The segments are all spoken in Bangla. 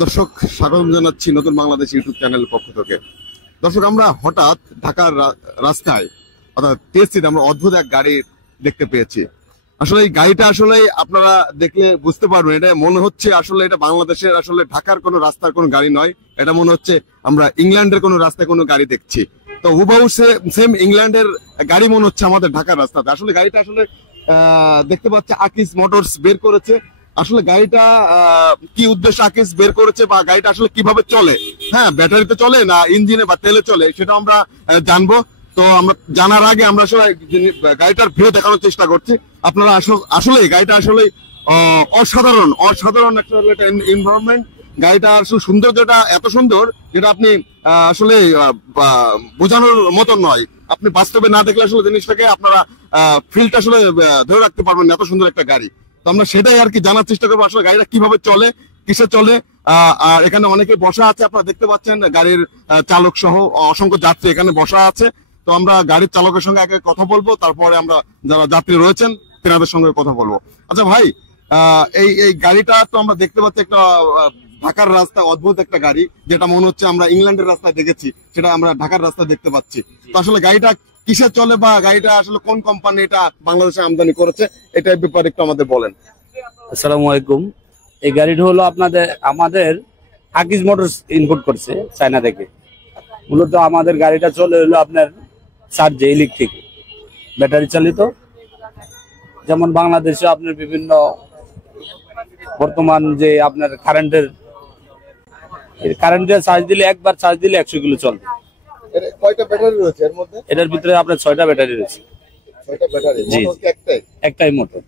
দর্শক, স্বাগত জানাচ্ছি নতুন বাংলাদেশ ইউটিউব চ্যানেলের পক্ষ থেকে। দর্শক, আমরা হঠাৎ ঢাকার রাস্তায় অর্থাৎ টিএসসিতে আমরা অদ্ভুত এক গাড়ি দেখতে পেয়েছি। আসলে এই গাড়িটা আসলে আপনারা দেখলে বুঝতে পারবেন, এটা মনে হচ্ছে আসলে এটা বাংলাদেশের আসলে ঢাকার কোনো রাস্তার কোনো গাড়ি নয়। এটা মনে হচ্ছে আমরা ইংল্যান্ডের কোনো রাস্তায় কোনো গাড়ি দেখছি। তো হুবহু সেম ইংল্যান্ডের গাড়ি মনে হচ্ছে আমাদের ঢাকার রাস্তাতে। আসলে গাড়িটা আসলে দেখতে পাচ্ছে আকিজ মোটরস বের করেছে। আসলে গাড়িটা কি উদ্দেশ্যে আকিজ বের করেছে বা গাড়িটা আসলে কিভাবে চলে, হ্যাঁ ব্যাটারিতে চলে না ইঞ্জিনে বা তেলে চলে, সেটা আমরা জানবো। তো আমরা জানার আগে আমরা আসলে গাড়িটার ভিউ দেখানোর চেষ্টা করছি। আপনারা আসলে গাড়িটা আসলে অসাধারণ অসাধারণ একটা এনভায়রনমেন্ট। গাড়িটা আসলে সৌন্দর্যটা এত সুন্দর যেটা আপনি আসলে বোঝানোর মতন নয়। আপনি বাস্তবে না দেখলে আসলে জিনিসটাকে আপনারা ফিলটা আসলে ধরে রাখতে পারবেন না, এত সুন্দর একটা গাড়ি। তো আমরা সেটাই আর কি জানার চেষ্টা করবো, আসলে গাড়িটা কিভাবে চলে, কিসে চলে। আর এখানে অনেকে বসা আছে, আপনারা দেখতে পাচ্ছেন গাড়ির চালক সহ অসংখ্য যাত্রী এখানে বসা আছে। তো আমরা গাড়ির চালকের সঙ্গে আগে কথা বলবো, তারপরে আমরা যারা যাত্রী রয়েছেন তেনাদের সঙ্গে কথা বলবো। আচ্ছা ভাই, এই গাড়িটা তো আমরা দেখতে পাচ্ছি একটা ঢাকার রাস্তা, অদ্ভুত একটা গাড়ি, যেটা মনে হচ্ছে আমরা ইংল্যান্ডের রাস্তায় দেখেছি সেটা আমরা ঢাকার রাস্তায় দেখতে পাচ্ছি। তো আসলে গাড়িটা কিসে চলে বা গাড়িটা আসলে কোন কোম্পানি এটা বাংলাদেশে আমদানি করেছে, এটার ব্যাপারে একটু আমাদের বলেন। আসসালামু আলাইকুম। এই গাড়িটা হলো আমাদের আকিজ মোটরস ইম্পোর্ট করছে চায়না থেকে। মূলত আমাদের গাড়িটা চলে হলো আপনার চার্জে, ইলেকট্রিক ব্যাটারি চালিত। যেমন বাংলাদেশে আপনার বিভিন্ন বর্তমান যে আপনার কারেন্টের চার্জ দিলে, একবার চার্জ দিলে 100 কিলো চলবে। কয়টা ব্যাটারি রয়েছে এর মধ্যে? এটার ভিতরে আপনার 6টা ব্যাটারি রয়েছে। 6টা ব্যাটারি? একটাই মোটর।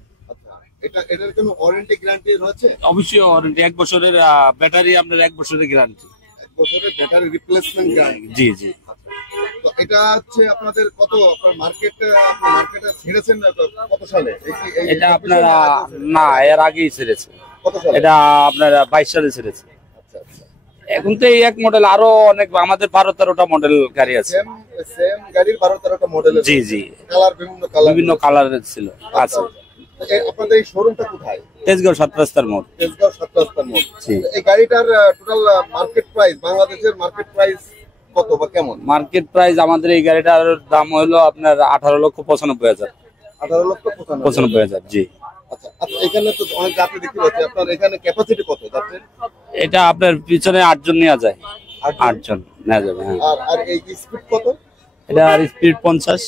এটার কোনো ওয়ারেন্টি গ্যারান্টি রয়েছে? অবশ্যই ওয়ারেন্টি, 1 বছরের ব্যাটারি, আপনার 1 বছরের গ্যারান্টি। 1 বছরের ব্যাটারি রিপ্লেসমেন্ট গ্যারান্টি? জি জি। তো এটা হচ্ছে আপনাদের কত, আপনার মার্কেটে ছেড়েছেন কত সালে? এটা আপনার না, এর আগেই ছেড়েছে। কত সালে? এটা আপনার 22 সালে ছেড়েছে। আচ্ছা আচ্ছা। এখন তো এই এক মডেল, আরো অনেক আমাদের 12-13টা মডেল গাড়ি আছে। সেম গাড়ির 12-13টা মডেল? জি জি। কালার বিভিন্ন কালারের ছিল আছে। আপনাদের এই শোরুমটা কোথায়? তেজগাঁও 7 রাস্তার মোড়। তেজগাঁও 7 রাস্তার মোড়। এই গাড়িটার টোটাল মার্কেট প্রাইস, বাংলাদেশের মার্কেট প্রাইস কত বা কেমন? মার্কেট প্রাইস আমাদের এই গাড়িটার দাম হলো আপনার 18,95,000। 18,95,000? জি। আচ্ছা আচ্ছা। এখানে তো অনেক যাত্রী দেখতে পাচ্ছি, আপনার এখানে ক্যাপাসিটি কত যাত্রীর? এটা আপনার পিছনে 8 জন নেওয়া যায়। 8 জন নেওয়া যাবে। হ্যাঁ। আর এই স্পিড কত? এটা স্পিড 50।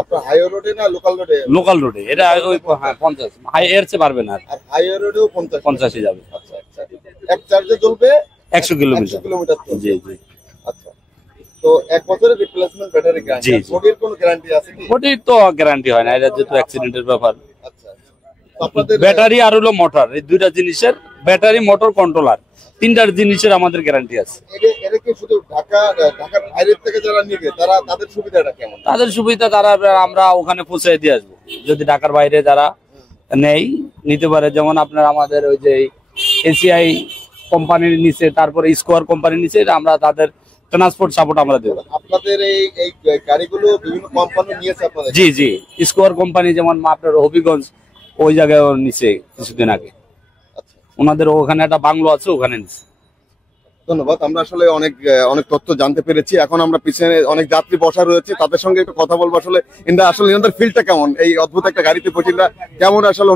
আপনার হাইওয়ে রোডে না লোকাল রোডে? লোকাল রোডে। এটা ওই 50, হাই এর চেয়ে পারবে না। আর হাইওয়ে রোডেও 50ই যাবে। আচ্ছা আচ্ছা। এক চার্জে চলবে 100 কিলোমিটার। জি জি। আচ্ছা। তো 1 বছরের রিপ্লেসমেন্ট ব্যাটারি গ্যারান্টি? বডির কোনো গ্যারান্টি আছে কি? বডির তো গ্যারান্টি হয় না, এটা যেহেতু অ্যাক্সিডেন্টের ব্যাপার। আচ্ছা। আপনাদের ব্যাটারি আর হলো মোটর, এই দুইটা জিনিসের, ব্যাটারি, মোটর, কন্ট্রোলার, 3টার জিনিসের আমাদের গ্যারান্টি আছে। এটা কি শুধু ঢাকার বাইরের থেকে যারা নিবে তাদের সুবিধাটা কেমন? তাদের সুবিধা, তারা আমরা ওখানে পৌঁছে দিয়ে আসবো। যদি ঢাকার বাইরে যারা নিতে পারে, যেমন আপনার আমাদের ওই যে এসিআই কোম্পানির নিচে, তারপরে স্কোয়ার কোম্পানির নিচে, আমরা তাদের ট্রান্সপোর্ট সাপোর্ট আমরা দেবো। আপনাদের এই গাড়িগুলো বিভিন্ন কোম্পানি নিয়েছে আপনাদের? জি জি। স্কোয়ার কোম্পানি যেমন আপনার হবিগঞ্জ ওই জায়গায় নিচে কিছুদিন আগে। ওনাদের ওখানে একটা বাংলো আছে, ওখানে নিচে। ধন্যবাদ। আমরা আসলে অনেক তথ্য জানতে পেরেছি। এখন আমরা পিছনে অনেক যাত্রী বসা রয়েছে, তাদের সঙ্গে একটু কথা বলবো। আসলে এনাদের ফিলটা কেমন, এই অদ্ভুত একটা গাড়িতে বসে কেমন আসলে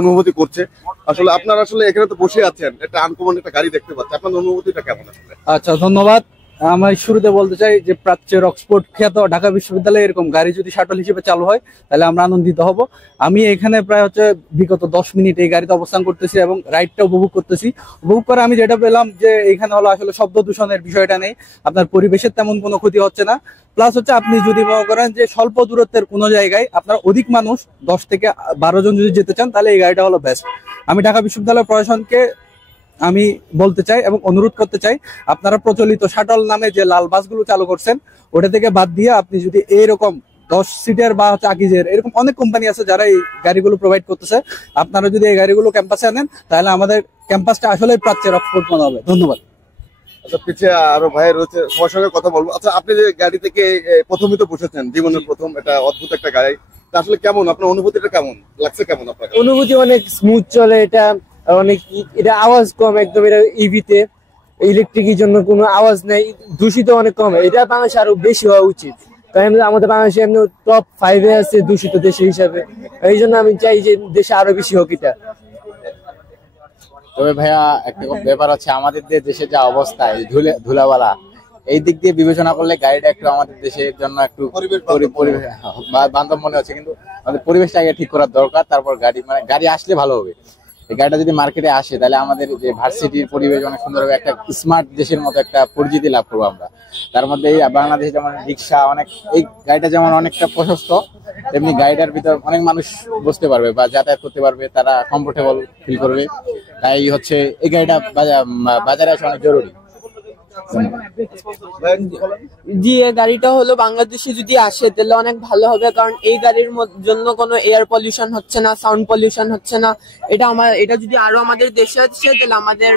অনুভূতি করছে। আসলে আপনারা আসলে এখানে তো বসে আছেন, একটা আনকমন একটা গাড়ি দেখতে পাচ্ছেন, আপনার অনুভূতিটা কেমন আসলে? আচ্ছা, ধন্যবাদ। আমি শুরুতে বলতে চাই যে প্রাচ্যের অক্সফোর্ড খ্যাত ঢাকা বিশ্ববিদ্যালয়ে এরকম গাড়ি যদি শাটল হিসেবে চালু হয় তাহলে আমরা আনন্দিত হব। আমি এখানে প্রায় বিগত 10 মিনিট এই গাড়িতে অবস্থান করতেছি এবং রাইডটা উপভোগ করতেছি। উপভোগ করে আমি যেটা পেলাম যে এখানে হলো আসলে শব্দ দূষণের বিষয়টা নেই, আপনার পরিবেশের তেমন কোনো ক্ষতি হচ্ছে না। প্লাস আপনি যদি মনে করেন যে স্বল্প দূরত্বের কোনো জায়গায় আপনারা অধিক মানুষ 10 থেকে 12 জন যদি যেতে চান তাহলে এই গাড়িটা হলো বেস্ট। আমি ঢাকা বিশ্ববিদ্যালয় প্রশাসনকে আমি বলতে চাই এবং অনুরোধ করতে চাই, আপনারা প্রচলিত শাটল নামে যে লাল বাসগুলো চালু করছেন ওটা থেকে বাদ দিয়ে আপনি যদি এইরকম 10 সিটের বা আকিজের এরকম অনেক কোম্পানি আছে যারা এই গাড়িগুলো প্রোভাইড করতেছে, আপনারা যদি এই গাড়িগুলো ক্যাম্পাসে আনেন তাহলে আমাদের ক্যাম্পাসটা আসলে প্রাচ্যের অক্সফোর্ড মনে হবে। ধন্যবাদ। আচ্ছা, পিছিয়ে আরো ভাই রয়েছে, সবার সঙ্গে কথা বলবো। আচ্ছা, আপনি যে গাড়ি থেকে প্রথমই তো বসেছেন, জীবনের প্রথম, এটা অদ্ভুত একটা গাড়ি, আসলে কেমন আপনার অনুভূতিটা, কেমন লাগছে, কেমন আপনার অনুভূতি? অনেক স্মুথ চলে এটা, আর অনেক এটা আওয়াজ কম একদম, এটা ইভিতে ইলেকট্রিকের জন্য কোনো আওয়াজ নেই, দূষিত অনেক কম, এটা বাংলাদেশে আরো বেশি হওয়া উচিত। তাই আমাদের বাংলাদেশে এমনি টপ 5-এ আছে দূষিত দেশ হিসাবে, এই জন্য আমি চাই যে দেশে আরো বেশি হোক এটা। তবে ভাইয়া একটা ব্যাপার হচ্ছে, আমাদের দেশে যা অবস্থা এই ধুলাবালা, এই দিক দিয়ে বিবেচনা করলে গাড়িটা একটু আমাদের দেশের জন্য একটু পরিবেশ বান্ধব মনে হচ্ছে, কিন্তু আমাদের পরিবেশটা আগে ঠিক করার দরকার, তারপর গাড়ি আসলে ভালো হবে। এই গাড়িটা যদি মার্কেটে আসে তাহলে আমাদের যে ভার্সিটির পরিবেশ অনেক সুন্দর হবে, একটা স্মার্ট দেশের মতো একটা পরিচিতি লাভ করবো আমরা। তার মধ্যে বাংলাদেশে যেমন রিক্সা অনেক, এই গাড়িটা যেমন অনেকটা প্রশস্ত, তেমনি গাড়িটার ভিতর অনেক মানুষ বসতে পারবে বা যাতায়াত করতে পারবে, তারা কমফোর্টেবল ফিল করবে। তাই হচ্ছে এই গাড়িটা বাজারে আসা অনেক জরুরি। জি, এই গাড়িটা হলো বাংলাদেশে যদি আসে তাহলে অনেক ভালো হবে, কারণ এই গাড়ির জন্য কোনো এয়ার পলিউশন হচ্ছে না, সাউন্ড পলিউশন হচ্ছে না। এটা যদি আরো আমাদের দেশে আসে তাহলে আমাদের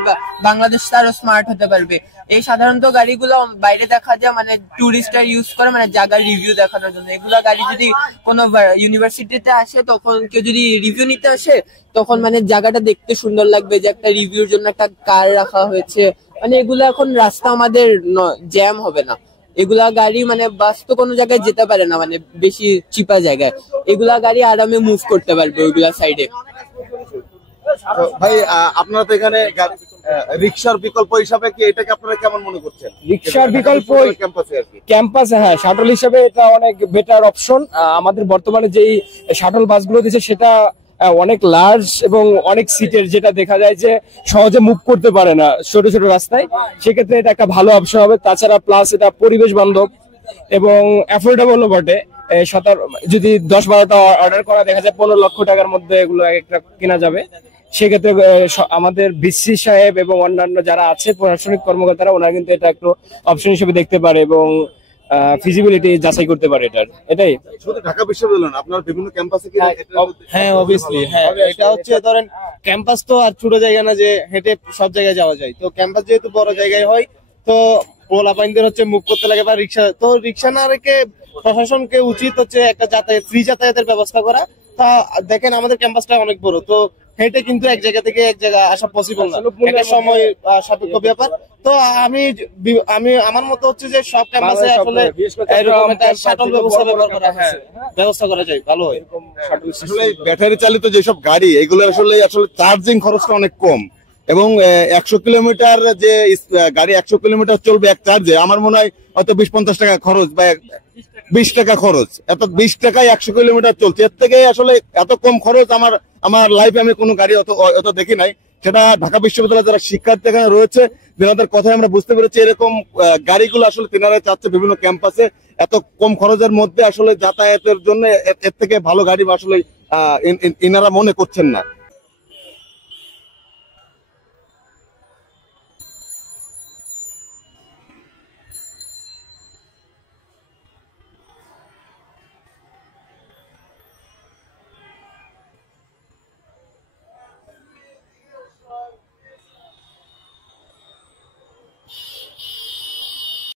বাংলাদেশ আরো স্মার্ট হতে পারবে। এই সাধারণত গাড়িগুলো বাইরে দেখা যায় মানে টুরিস্টরা ইউজ করে মানে জায়গার রিভিউ দেখানোর জন্য। এগুলা গাড়ি যদি কোনো ইউনিভার্সিটিতে আসে, তখন কেউ যদি রিভিউ নিতে আসে, তখন মানে জায়গাটা দেখতে সুন্দর লাগবে যে একটা রিভিউর জন্য একটা কার রাখা হয়েছে। মানে এগুলা এখন রাস্তা আমাদের জ্যাম হবে না, এগুলা গাড়ি মানে বাস তো কোনো জায়গায় যেতে পারে না, মানে বেশি চিপা জায়গায় এগুলা গাড়ি আরামে মুভ করতে পারবে ওইগুলা সাইডে। ভাই আপনারা তো এখানে রিক্সার বিকল্প হিসাবে কি এটাকে আপনারা কেমন মনে করছেন? রিক্সার বিকল্প ক্যাম্পাসে আর কি, ক্যাম্পাসে হ্যাঁ শাটল হিসেবে এটা অনেক বেটার অপশন। আমাদের বর্তমানে যেই শাটল বাসগুলো দিচ্ছে সেটা অনেক লার্জ এবং অনেক সিটের, যেটা দেখা যায় যে সহজে মুভ করতে পারে না ছোট ছোট রাস্তায়, সেক্ষেত্রে এটা একটা ভালো অপশন হবে। তাছাড়া প্লাস এটা পরিবেশ বান্ধব এবং অ্যাফোর্ডেবলও বটে। যদি 10-12টা অর্ডার করা দেখা যায় 15 লক্ষ টাকার মধ্যে এগুলো একটা কেনা যাবে। সেক্ষেত্রে আমাদের ভিসি সাহেব এবং অন্যান্য যারা আছে প্রশাসনিক কর্মকর্তারা, ওনারা কিন্তু এটা একটু অপশন হিসেবে দেখতে পারে এবং ফিজিবিলিটি যাচাই করতে পারে এটার। এটাই শুধু ঢাকা বিশ্ববিদ্যালয় না, আপনার বিভিন্ন ক্যাম্পাসে কি? হ্যাঁ অবভিয়াসলি, হ্যাঁ এটা হচ্ছে ধরেন ক্যাম্পাস তো আর ছোট জায়গা না যে হেঁটে সব জায়গায় যাওয়া যায়। তো ক্যাম্পাস যেহেতু বড় জায়গায় হয়, তো পোলাপাইনদের হচ্ছে মুভ করতে লাগে বা রিক্সা না রেখে প্রশাসনকে উচিত হচ্ছে একটা ফ্রি যাতায়াতের ব্যবস্থা করা। তা দেখেন আমাদের ক্যাম্পাসটা অনেক বড়, তো হেঁটে কিন্তু এক জায়গা থেকে এক জায়গা আসা পসিবল না, একটা সময় সাপেক্ষ ব্যাপার। তো আমি আমার মতো হচ্ছে যে সব ক্যাম্পাসে আসলে এরকম একটা শাটল ব্যবস্থা করা যায়, ভালো হয়। আসলে ব্যাটারি চালিত যেসব গাড়ি, এগুলো আসলে চার্জিং খরচটা অনেক কম, এবং 100 কিলোমিটার যে গাড়ি 100 কিলোমিটার চলবে এক চার্জে, আমার মনে হয় হয়তো 20-50 টাকা খরচ বা 20 টাকা খরচ। 20 টাকায় 100 কিলোমিটার চলছে, এর থেকে আসলে এত কম খরচ আমার লাইফে আমি কোনো গাড়ি অত দেখি নাই। সেটা ঢাকা বিশ্ববিদ্যালয়ে যারা শিক্ষার্থী এখানে রয়েছে, যাদের কথায় আমরা বুঝতে পেরেছি এরকম গাড়িগুলো আসলে তেনারা চাচ্ছে বিভিন্ন ক্যাম্পাসে এত কম খরচের মধ্যে আসলে যাতায়াতের জন্য এর থেকে ভালো গাড়ি আসলে ইনারা মনে করছেন না।